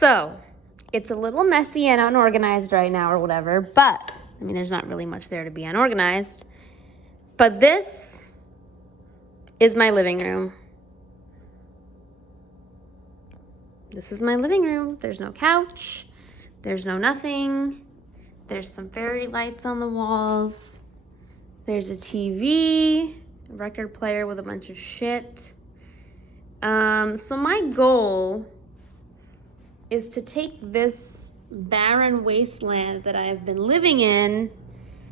So, it's a little messy and unorganized right now or whatever, but, I mean, there's not really much there to be unorganized. But this is my living room. This is my living room. There's no couch. There's no nothing. There's some fairy lights on the walls. There's a TV, a record player with a bunch of shit. So my goal is to take this barren wasteland that I have been living in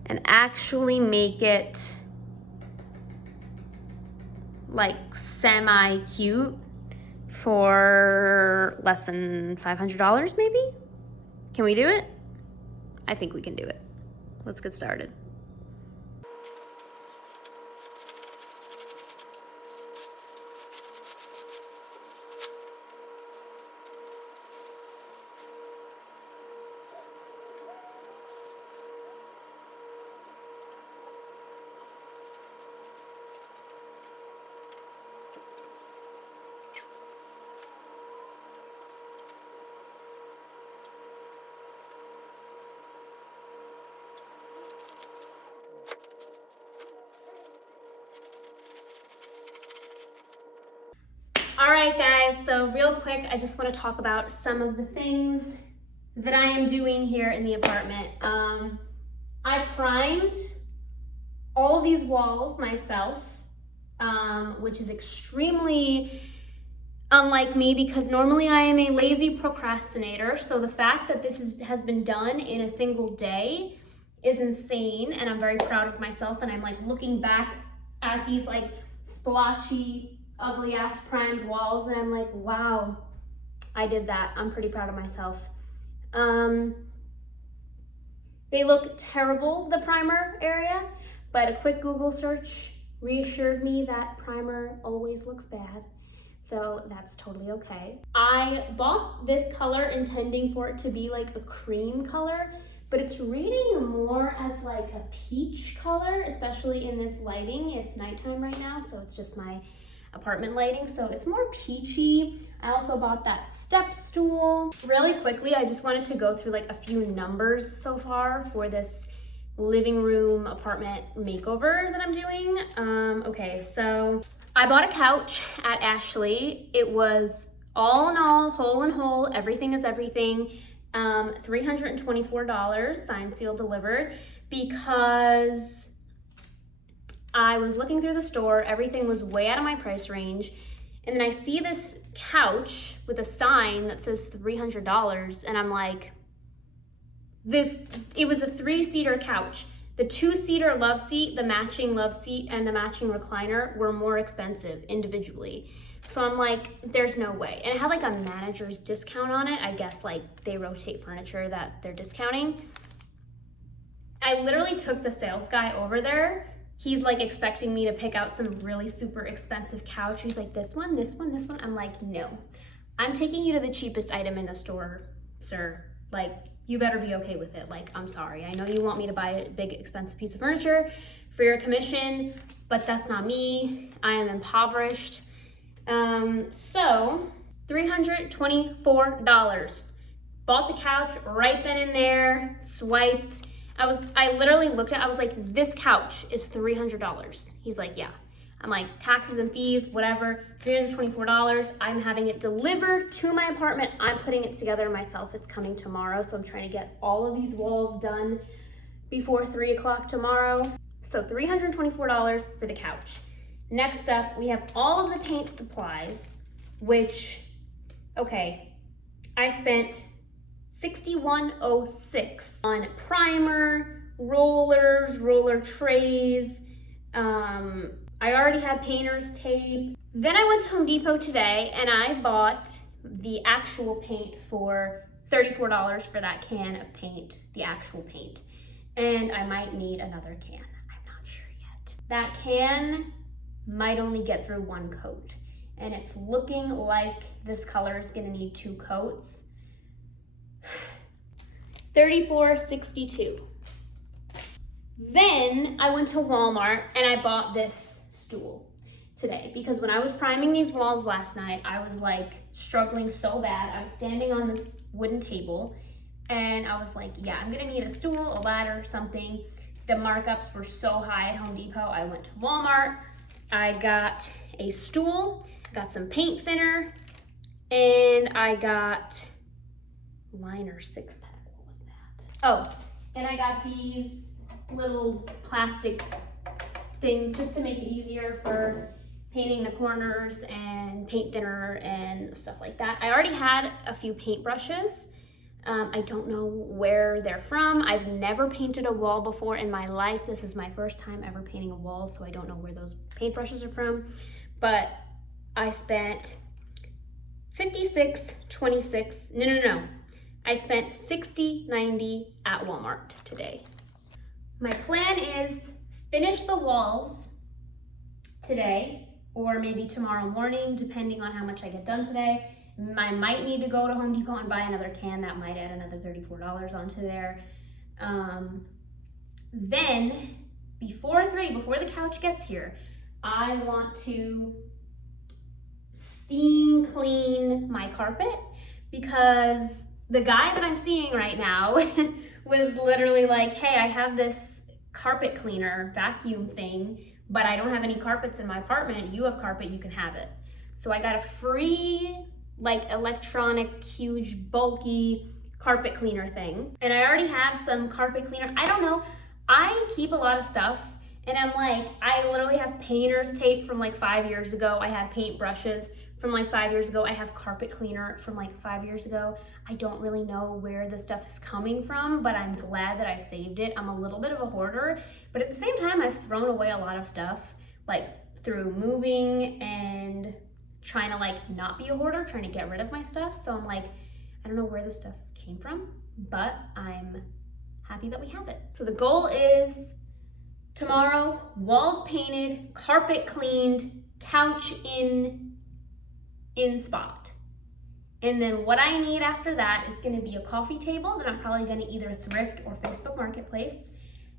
and actually make it like semi-cute for less than $500 maybe? Can we do it? I think we can do it. Let's get started. All right, guys, so real quick, I just want to talk about some of the things that I am doing here in the apartment. I primed all these walls myself, which is extremely unlike me because normally I am a lazy procrastinator. So the fact that this has been done in a single day is insane, and I'm very proud of myself. And I'm like looking back at these like splotchy, ugly ass primed walls and I'm like, wow, I did that. I'm pretty proud of myself. They look terrible, the primer area, but a quick Google search reassured me that primer always looks bad. So that's totally okay. I bought this color intending for it to be like a cream color, but it's reading more as like a peach color, especially in this lighting. It's nighttime right now, so it's just my apartment lighting, so it's more peachy. I also bought that step stool. Really quickly, I just wanted to go through like a few numbers so far for this living room apartment makeover that I'm doing. Okay, so I bought a couch at Ashley. It was all in all, whole and whole, everything is everything, $324, signed, sealed, delivered, because I was looking through the store, everything was way out of my price range, and then I see this couch with a sign that says $300, and I'm like, it was a 3-seater couch. The 2-seater love seat, the matching love seat, and the matching recliner were more expensive individually. So I'm like, there's no way. And it had like a manager's discount on it. I guess like they rotate furniture that they're discounting. I literally took the sales guy over there. He's like expecting me to pick out some really super expensive couch. He's like, this one, this one, this one. I'm like, no, I'm taking you to the cheapest item in the store, sir. Like, you better be okay with it. Like, I'm sorry. I know you want me to buy a big expensive piece of furniture for your commission, but that's not me. I am impoverished. So $324. Bought the couch right then and there, swiped. I literally looked at it, I was like, this couch is $300. He's like, yeah. I'm like, taxes and fees, whatever, $324. I'm having it delivered to my apartment. I'm putting it together myself. It's coming tomorrow, so I'm trying to get all of these walls done before 3 o'clock tomorrow. So $324 for the couch. Next up, we have all of the paint supplies, which, okay, I spent $61.06 on primer, rollers, roller trays. I already had painter's tape. Then I went to Home Depot today and I bought the actual paint for $34 for that can of paint, the actual paint. And I might need another can, I'm not sure yet. That can might only get through 1 coat. And it's looking like this color is gonna need 2 coats. $34.62. Then I went to Walmart and I bought this stool today because when I was priming these walls last night, I was like struggling so bad. I was standing on this wooden table and I was like, yeah, I'm gonna need a stool, a ladder, something. The markups were so high at Home Depot. I went to Walmart. I got a stool, got some paint thinner, and I got liner 6-pack. What was that? Oh, and I got these little plastic things just to make it easier for painting the corners and paint thinner and stuff like that. I already had a few paint brushes. I don't know where they're from. I've never painted a wall before in my life. This is my first time ever painting a wall, so I don't know where those paintbrushes are from. But I spent $56.26. No. I spent $60.90 at Walmart today. My plan is finish the walls today or maybe tomorrow morning, depending on how much I get done today. I might need to go to Home Depot and buy another can. That might add another $34 onto there. Then, before the couch gets here, I want to steam clean my carpet because the guy that I'm seeing right now was literally like, hey, I have this carpet cleaner vacuum thing, but I don't have any carpets in my apartment. You have carpet, you can have it. So I got a free like electronic, huge, bulky carpet cleaner thing. And I already have some carpet cleaner. I don't know, I keep a lot of stuff and I'm like, I literally have painter's tape from like 5 years ago. I had paint brushes from like 5 years ago. I have carpet cleaner from like 5 years ago. I don't really know where the stuff is coming from, but I'm glad that I saved it. I'm a little bit of a hoarder, but at the same time, I've thrown away a lot of stuff, like through moving and trying to like not be a hoarder, trying to get rid of my stuff. So I'm like, I don't know where this stuff came from, but I'm happy that we have it. So the goal is tomorrow, walls painted, carpet cleaned, couch in spot. And then what I need after that is gonna be a coffee table that I'm probably gonna either thrift or Facebook Marketplace.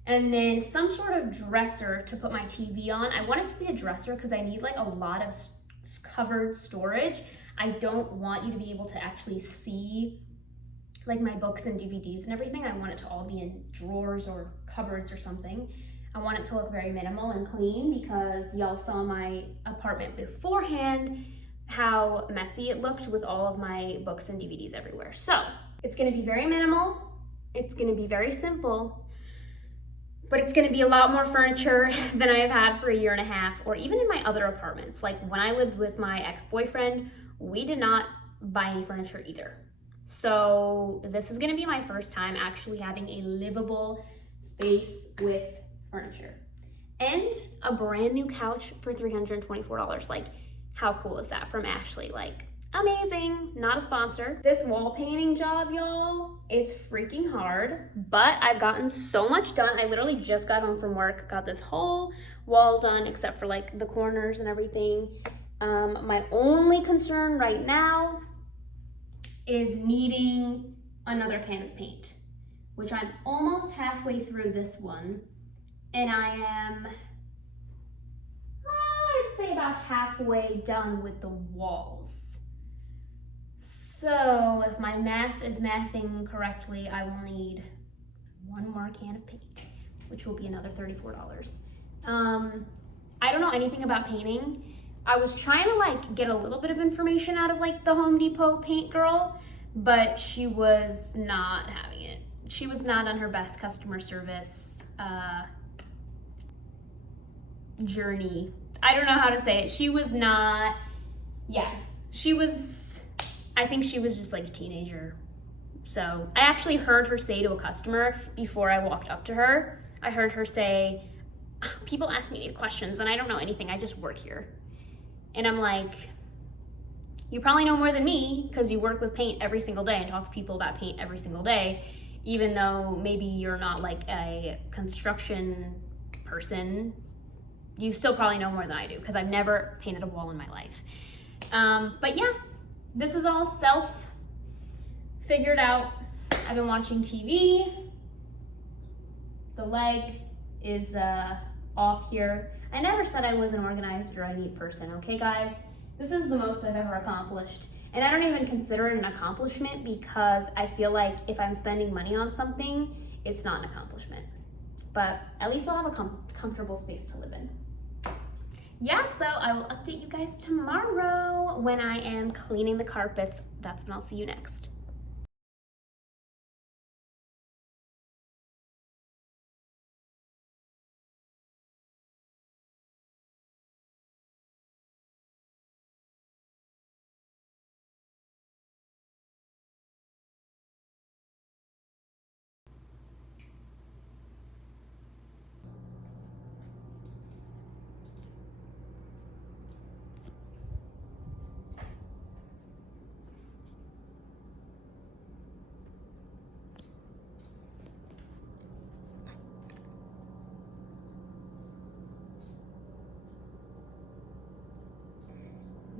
And then some sort of dresser to put my TV on. I want it to be a dresser because I need like a lot of covered storage. I don't want you to be able to actually see like my books and DVDs and everything. I want it to all be in drawers or cupboards or something. I want it to look very minimal and clean because y'all saw my apartment beforehand, how messy it looked with all of my books and DVDs everywhere. So it's gonna be very minimal, it's gonna be very simple, but it's gonna be a lot more furniture than I have had for a year and a half, or even in my other apartments. Like when I lived with my ex-boyfriend, we did not buy any furniture either. So this is gonna be my first time actually having a livable space with furniture. And a brand new couch for $324. Like, how cool is that from Ashley? Like, amazing, not a sponsor. This wall painting job, y'all, is freaking hard, but I've gotten so much done. I literally just got home from work, got this whole wall done except for like the corners and everything. My only concern right now is needing another can of paint, which I'm almost halfway through this one, and I am, I'd say about halfway done with the walls. So if my math is mathing correctly, I will need one more can of paint, which will be another $34. I don't know anything about painting. I was trying to like get a little bit of information out of like the Home Depot paint girl, but she was not having it. She was not on her best customer service journey. I don't know how to say it. She was not, yeah, she was, I think she was just like a teenager. So I actually heard her say to a customer before I walked up to her, I heard her say, people ask me these questions and I don't know anything, I just work here. And I'm like, you probably know more than me because you work with paint every single day and talk to people about paint every single day, even though maybe you're not like a construction person. You still probably know more than I do because I've never painted a wall in my life. But yeah, this is all self-figured out. I've been watching TV. The leg is off here. I never said I was an organized or a neat person, okay guys? This is the most I've ever accomplished. And I don't even consider it an accomplishment because I feel like if I'm spending money on something, it's not an accomplishment. But at least I'll have a comfortable space to live in. Yeah, so I will update you guys tomorrow when I am cleaning the carpets. That's when I'll see you next.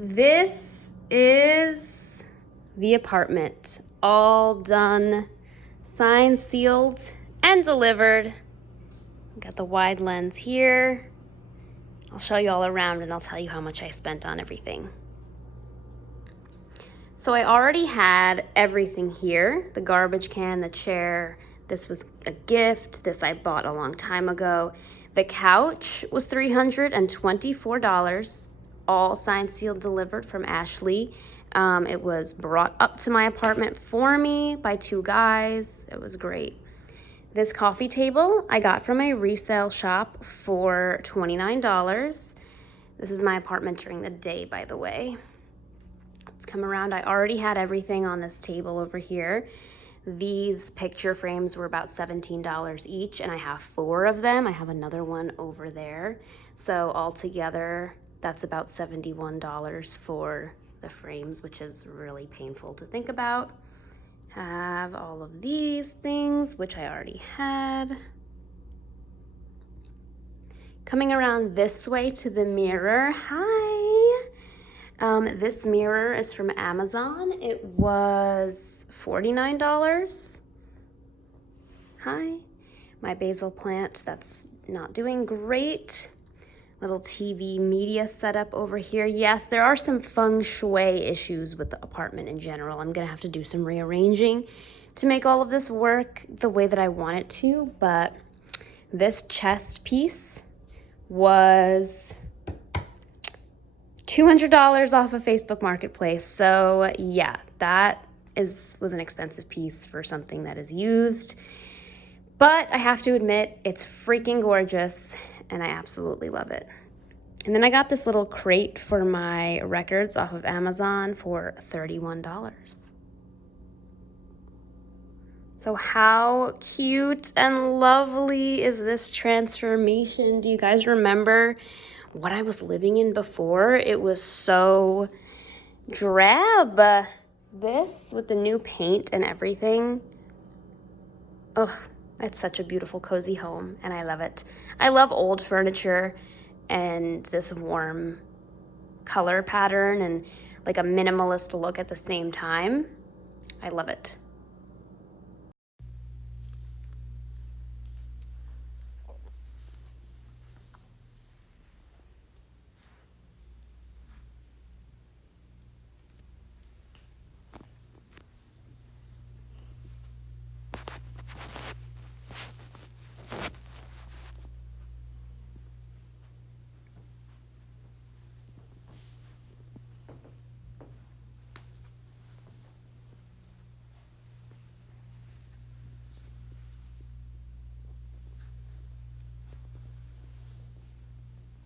This is the apartment, all done, signed, sealed, and delivered. Got the wide lens here. I'll show you all around and I'll tell you how much I spent on everything. So I already had everything here, the garbage can, the chair. This was a gift. This I bought a long time ago. The couch was $324, all signed, sealed, delivered from Ashley. It was brought up to my apartment for me by two guys. It was great. This coffee table I got from a resale shop for $29. This is my apartment during the day, by the way. Let's come around. I already had everything on this table over here. These picture frames were about $17 each, and I have 4 of them. I have another one over there. So altogether, that's about $71 for the frames, which is really painful to think about. Have all of these things, which I already had. Coming around this way to the mirror. Hi. This mirror is from Amazon. It was $49. Hi. My basil plant, that's not doing great. Little TV media setup over here. Yes, there are some feng shui issues with the apartment in general. I'm gonna have to do some rearranging to make all of this work the way that I want it to, but this chest piece was $200 off of Facebook Marketplace. So yeah, that was an expensive piece for something that is used. But I have to admit, it's freaking gorgeous and I absolutely love it. And then I got this little crate for my records off of Amazon for $31. So how cute and lovely is this transformation? Do you guys remember what I was living in before? It was so drab. This with the new paint and everything. Ugh, it's such a beautiful, cozy home and I love it. I love old furniture and this warm color pattern and like a minimalist look at the same time. I love it.